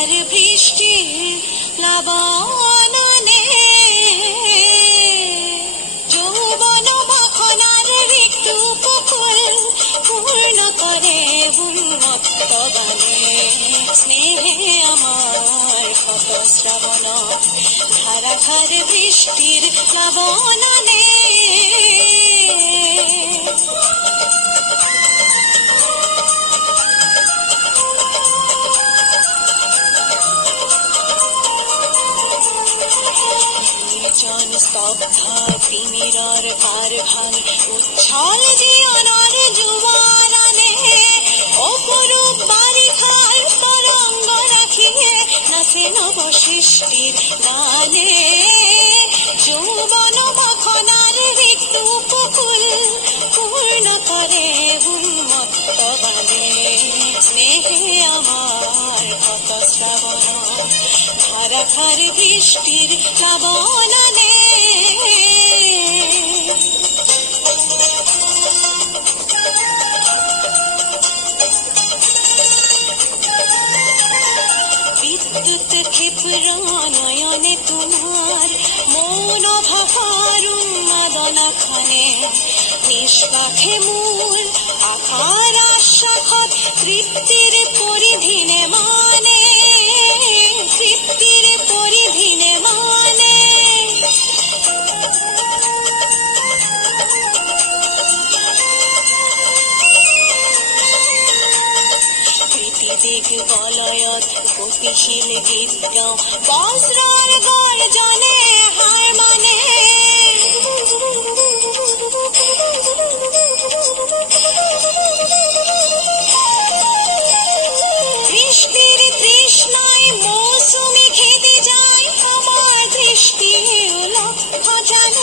ধারাধার বৃষ্টির প্লাবননে যৌবন বখনার ঋক্ত উপকূল পূর্ণ করে উন্মত্ত গানে স্নেহে আমার ক্ষত শ্রাবণ ধারাধার বৃষ্টির প্লাবননে জন স্তব্ধা তিমিরর কারখান উচ্ছল জীবনর যুবরানে অপরূপ বারিখার তরঙ্গ রাখিয়ে নাচে নবসৃষ্টির গানে যৌবন বখনার ঋক্ত উপকূল পূর্ণ করে উন্মত্ত গানে স্নেহে আমার ক্ষত শ্রাবণ ধারাধার বৃষ্টির প্লাবননে বিদ্যুৎ ক্ষিপ্র নয়নে তোমার মৌন ভাষার উন্মাদনা ক্ষণে নিষ্পাখে মূল আকার আশাখত তৃপ্তির পরিধিনে মানে তৃপ্তির পরিধিনে মানে প্রীতিদিগ বলয়ত গতিশীল গীত গাও বজ্রার গর্জনে হার